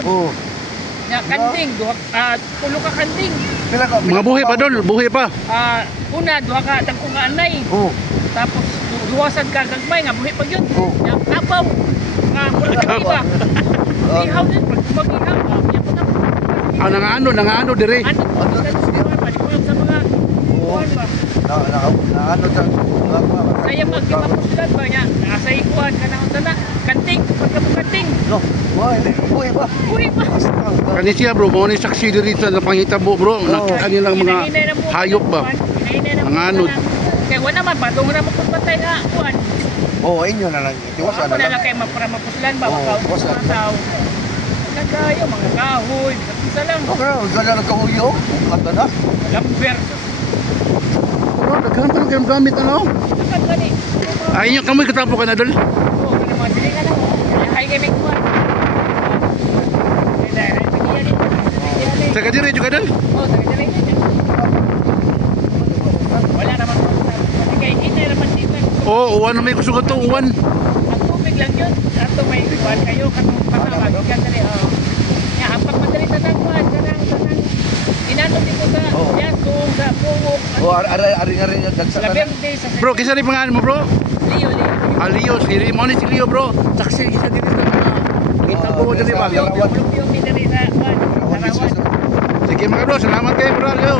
po. Oh. Ya kanding, tulo ka kanding. Pila ka? Mga buhi pa dol, buhi pa. Una duha ka dagko nga anay. Oh. Tapos duwasan ka gagmay nga buhi pa gyud. Oh. Ya kabaw. Nga mura ka iba. Ihaw din pag mag-ihaw. Ya po na. Nangaano dire. Ano to? Palipunog sa mga kuwan ba? Na ano sa Saya magkipapusulan ba niya? Nasa ikuan ka na unta na. Kanting, pagkabukanting. no. Hindi buhay ba? Uy ba? Kani siya bro, mo ni saksi diri sa pangitabo bro. Kanilang mga hayop ba? Nangaano. Kaya wala man ba? Tungo na magpapatay nga kuwan. Oo, inyo na lang. Tiwasan Ako na na lang lang. kayo mapusulan ba? Oo, Mga tao. Nagkayo, mga kahoy. Isa lang. Okay, gano'n nagkahuyo. Kata na. Lamber. Bro, daghan pa ng gamit ano? Dapat ba ni? Ay inyo kamoy katapo ka na dol. Oo, ano mga silingan ako. Hay kayo may kuwan. Sa kadiri juga dol. Oo, sa rin niya. Wala naman po. Kaya hindi naman dito. Oh, uwan na may kusugot to, uwan. Ang tubig lang yun. Ato may kuwan kayo. Katong panawag. Yan na rin. Nga, ang pagmadali tanang kuwan. Tanang. Inanong dito sa yasong, sa pungok. Oh, ari nga rin Sa dagsa na. verde. Sa Bro, kisa rin pangalan mo bro? Leo. Leo, si Leo bro. Saksi kisa diri sa kitabo mo diri ba? Yung pinari sa kuwan. Sa rawan. Sige mga bro, salamat kayo bro Leo.